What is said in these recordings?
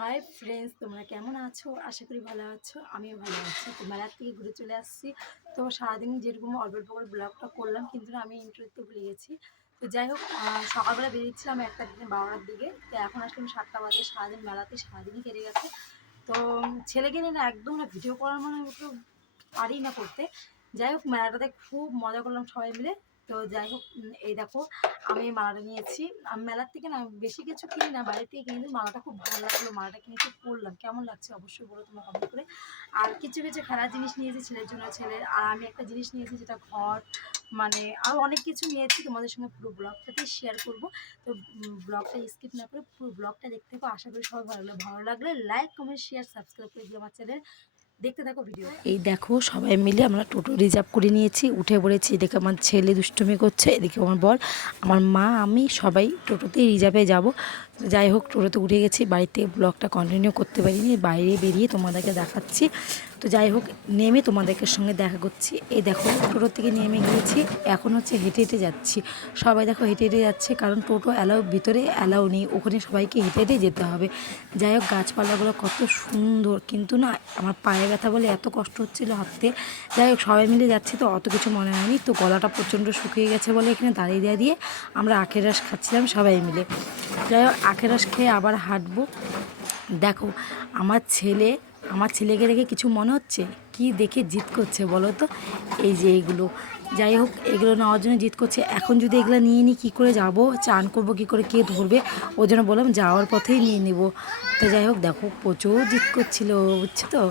Hi friends, তোমরা কেমন আছো? আশা করি ভালো আছো। আমিও ভালো আছি। তো মেলার থেকে ঘুরে চলে আসছি। তো সারাদিন যেরকম অল্প অল্প করে ব্লগটা করলাম, কিন্তু আমি ইন্ট্রো দিতে ভুলে গেছি। তো যাই হোক, সকালবেলা বেরিয়েছিলাম 1টা দিনে 12টার দিকে। তো এখন আসলাম 7টা বাজে। সারাদিন মেলাতে সারাদিনই কেটে গেছে। তো ছেলেকে নিয়ে না একদম না ভিডিও করার মানে পারি না করতে। যাই হোক, মেলাটাতে খুব মজা করলাম সবাই মিলে। তো যাই হোক, এই দেখো আমি মালাটা নিয়েছি। আমি মেলার থেকে না বেশি কিছু কিনি না, বাইরে থেকে কিনি, কিন্তু মালাটা খুব ভালো লাগলো। মালাটা কিনে খুব পরলাম, কেমন লাগছে অবশ্যই বলো তোমরা কমেন্ট করে। আর কিছু কিছু খেলার জিনিস নিয়েছি ছেলের জন্য, ছেলের। আর আমি একটা জিনিস নিয়েছি যেটা ঘর, মানে আরও অনেক কিছু নিয়েছি। তোমাদের সঙ্গে পুরো ব্লগটাতেই শেয়ার করব। তো ব্লগটা স্কিপ না করে পুরো ব্লগটা দেখতে থাকো। আশা করি সবাই ভালো লাগলে লাইক কমেন্ট শেয়ার সাবস্ক্রাইব করে দিও আমার চ্যানেল। দেখতে থাকো ভিডিও। এই দেখো সবাই মিলে আমরা টোটো রিজার্ভ করে নিয়েছি, উঠে পড়েছি। এদিকে আমার ছেলে দুষ্টুমি করছে, এদিকে আমার বর, আমার মা, আমি সবাই টোটোতেই রিজার্ভে যাব। যাই হোক, টোটোতে উঠে গেছি। বাড়িতে ব্লগটা কন্টিনিউ করতে পারিনি, বাইরে বেরিয়ে তোমাদেরকে দেখাচ্ছি। তো যাই হোক, নেমে তোমাদেরকে সঙ্গে দেখা করছি। এই দেখো টোটো থেকে নেমে গিয়েছি, এখন হচ্ছে হেঁটে হেঁটে যাচ্ছি। সবাই দেখো হেঁটে হেঁটে যাচ্ছে, কারণ টোটো অ্যালাউ, ভিতরে অ্যালাউ নেই, ওখানে সবাইকে হেঁটে হেঁটে যেতে হবে। যাই হোক, গাছপালাগুলো কত সুন্দর, কিন্তু না আমার পায়ে ব্যথা বলে এত কষ্ট হচ্ছিলো হাঁটতে। যাই হোক, সবাই মিলে যাচ্ছি তো অত কিছু মনে হয়নি। তো গলাটা প্রচণ্ড শুকিয়ে গেছে বলে এখানে দাঁড়িয়ে দাঁড়িয়ে আমরা আখের রস খাচ্ছিলাম সবাই মিলে। যাই হোক, আখের রস খেয়ে আবার হাঁটবো। দেখো আমার ছেলেকে দেখে কিছু মনে হচ্ছে? কি দেখে জিদ করছে বলো তো? এই যে এইগুলো, যাই হোক, এগুলো নেওয়ার জন্য জিদ করছে। এখন যদি এগুলো নিয়ে নিই কী করে যাব, চান করবো কী করে, কে ধরবে? ওই জন্য বললাম যাওয়ার পথেই নিয়ে নেবো। তো যাই হোক, দেখো প্রচুর জিদ করছিল, বুঝছো তো।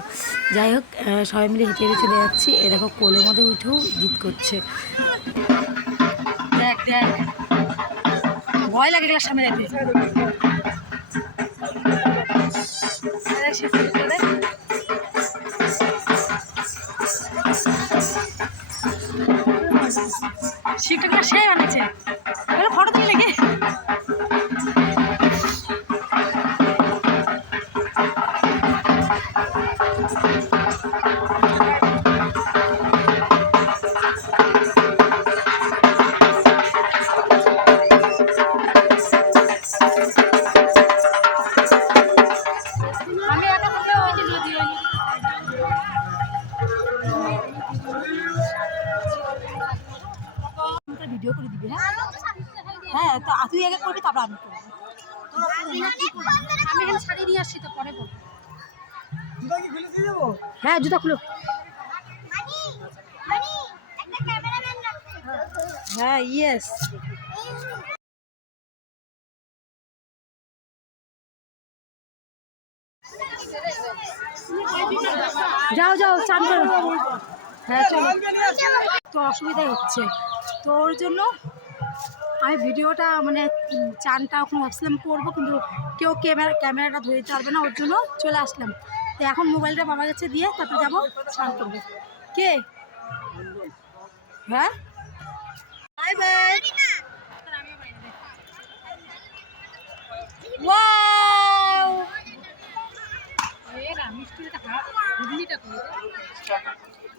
যাই হোক, সবাই মিলে হেঁটে হেঁটে চলে যাচ্ছি। এ দেখো কোলের মধ্যে উঠেও জিদ করছে। দেখ দেখ, ভয় লাগে এগুলোর সামনে রাখতে। শিফটটা সে বানাচ্ছে, ফটো তুলে লেগে। আমি এটা করলে ওই যে দিয়ে ভিডিও করে দিবি। হ্যাঁ হ্যাঁ, তো তুই আগে করবি, তারপর আমি করবো। আমি এখানে শাড়ি নিয়ে আসছি, তো পরে করবো। হ্যাঁ, জুতা খুলো। হ্যাঁ, ইয়েস। যাও যাও, চান করো। হ্যাঁ চলো। তো অসুবিধাই হচ্ছে, তো ওর জন্য আমি ভিডিওটা মানে চানটা এখন ভাবছিলাম করবো, কিন্তু কেউ ক্যামেরাটা ধরে দিতে পারবে না, ওর জন্য চলে আসলাম। তো এখন মোবাইলটা বাবার কাছে দিয়ে তারপরে যাবো চান করবো। কে? হ্যাঁ, বাই বাই। ওয়াও,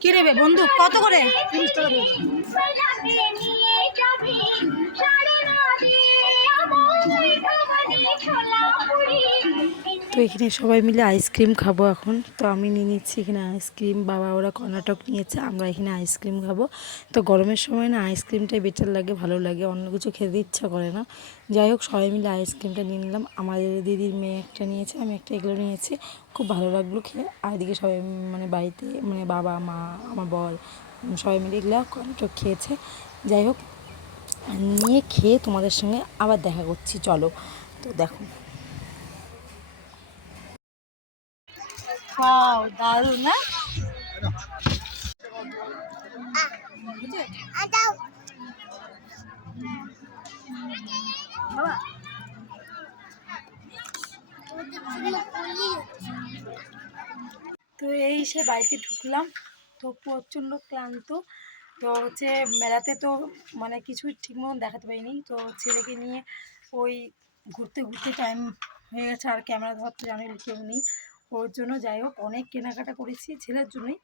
কি নেবে বন্ধু? কত করে? 30 টাকা দেবে। তো এখানে সবাই মিলে আইসক্রিম খাবো এখন। তো আমি নিয়ে নিচ্ছি এখানে আইসক্রিম, বাবা ওরা কর্ণাটক নিয়েছে, আমরা এখানে আইসক্রিম খাবো। তো গরমের সময় না আইসক্রিমটাই বেটার লাগে, ভালো লাগে, অন্য কিছু খেতে ইচ্ছা করে না। যাই হোক, সবাই মিলে আইসক্রিমটা নিয়ে নিলাম। আমাদের দিদির মেয়ে একটা নিয়েছে, আমি একটা, এগুলো নিয়েছি। খুব ভালো লাগলো খেয়ে। আর এদিকে সবাই মানে বাড়িতে মানে বাবা মা আমার বর সবাই মিলে এগুলো কর্ণাটক খেয়েছে। যাই হোক, নিয়ে খেয়ে তোমাদের সঙ্গে আবার দেখা করছি, চলো। তো দেখো, ওয়াও, দারুণ না? তো এই সে বাড়িতে ঢুকলাম, তো প্রচণ্ড ক্লান্ত। তো হচ্ছে মেলাতে তো মানে কিছুই ঠিকমতো দেখাতে পারিনি। তো ছেলেকে নিয়ে ওই ঘুরতে ঘুরতে টাইম হয়ে গেছে, আর ক্যামেরা ধরতে জানি কেউ নেই ওর জন্য। যাই হোক, অনেক কেনাকাটা করেছি ছেলের জন্যই,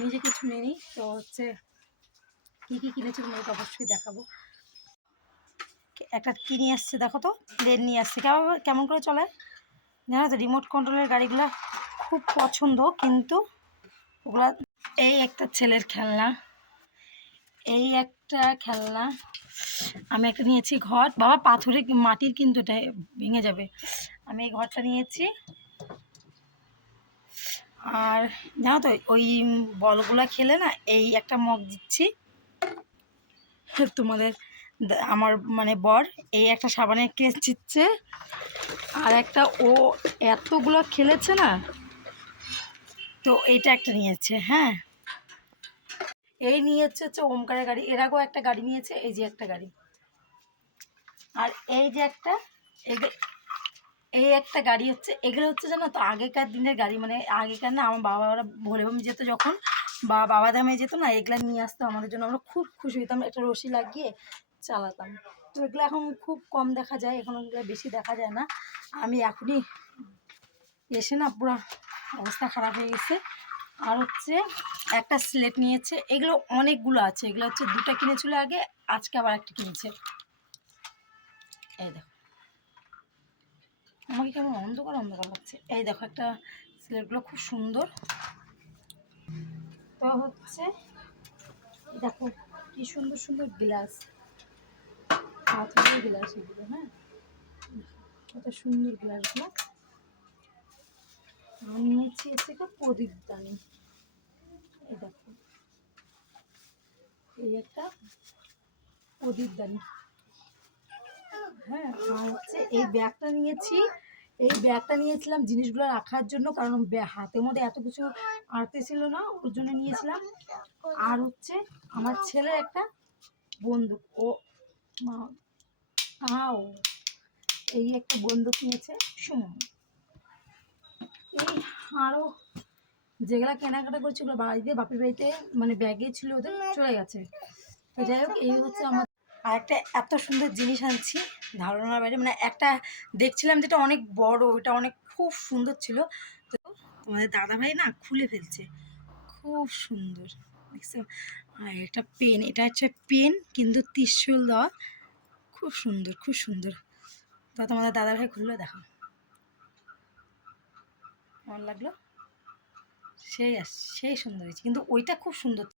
নিজে কিছু নিইনি। তো হচ্ছে কী কী কিনেছি তোমাকে অবশ্যই দেখাবো। একটা কী নিয়ে আসছে দেখো তো, প্লেন নিয়ে আসছে। কেমন করে চলে? জানো তো রিমোট কন্ট্রোলের গাড়িগুলো খুব পছন্দ, কিন্তু ওগুলা এই একটা ছেলের খেলনা, এই একটা খেলনা, আমি একটা নিয়েছি ঘর, বাবা পাথরে মাটির কিন্তু এটা ভেঙে যাবে। আমি এই ঘরটা নিয়েছি। আর জানো তো ওই বলগুলা খেলে না, এই একটা মগ দিচ্ছি তোমাদের, আমার মানে বর এই একটা সাবানের কেস দিচ্ছে, আর একটা ও এতগুলো খেলেছে না, তো এইটা একটা নিয়েছে। হ্যাঁ, এই নিয়েছে হচ্ছে ওমকারের গাড়ি, এর আগেও একটা গাড়ি নিয়েছে, এই যে একটা গাড়ি, আর এই যে একটা, এই একটা গাড়ি হচ্ছে, এগুলো হচ্ছে জানো তো আগেকার দিনের গাড়ি, মানে আগেকার না, আমার বাবারা ভোলেবম যেত যখন, বা বাবাধামে যেত না, এগুলা নিয়ে আসতো আমাদের জন্য, আমরা খুব খুশি হইতাম, একটা রশি লাগিয়ে চালাতাম। তো এগুলো এখন খুব কম দেখা যায়, এখন এগুলো বেশি দেখা যায় না। আমি এখনই এসে না পুরো অবস্থা খারাপ হয়ে গেছে। আর হচ্ছে একটা স্লেট নিয়েছে, এগুলো অনেকগুলো আছে, এগুলো হচ্ছে দুটো কিনেছিল আগে, আজকে আবার একটা কিনেছে। এই দেখো, আমাকে কেমন অন্ধকার অন্ধকার লাগছে। এই দেখো একটা স্লেটগুলো খুব সুন্দর। তো হচ্ছে দেখো কি সুন্দর সুন্দর গ্লাস, পাথরের গ্লাস এগুলো। হ্যাঁ, কত সুন্দর গ্লাসগুলো। আমি নিয়েছি হচ্ছে একটা প্রদীপদানি, এই দেখো, এই একটা প্রদীপদানি। হ্যাঁ, আর হচ্ছে এই ব্যাগটা নিয়েছি, এই ব্যাগটা নিয়েছিলাম জিনিসগুলো রাখার জন্য, কারণ হাতের মধ্যে এত কিছু আনতে ছিল না, ওর জন্য নিয়েছিলাম। আর হচ্ছে আমার ছেলের একটা বন্দুক, ও মা আও, এই একটা বন্দুক নিয়েছে সুমন। এই আরও যেগুলা কেনাকাটা করছে ওগুলো বাড়িতে, বাপের বাড়িতে মানে ব্যাগে ছিল ওদের, চলে গেছে। তো যাই হোক, এই হচ্ছে আমার। আর একটা এত সুন্দর জিনিস আনছি ধারণার বাইরে, মানে একটা দেখছিলাম যেটা অনেক বড়, ওটা অনেক খুব সুন্দর ছিল। তো তোমাদের দাদা ভাই না খুলে ফেলছে, খুব সুন্দর দেখছো। আর একটা পেন, এটা হচ্ছে পেন কিন্তু ত্রিশূল দেওয়া, খুব সুন্দর খুব সুন্দর। তো তোমাদের দাদা ভাই খুললো, দেখো কেমন লাগলো, সেই সুন্দর হয়েছে, কিন্তু ওইটা খুব সুন্দর।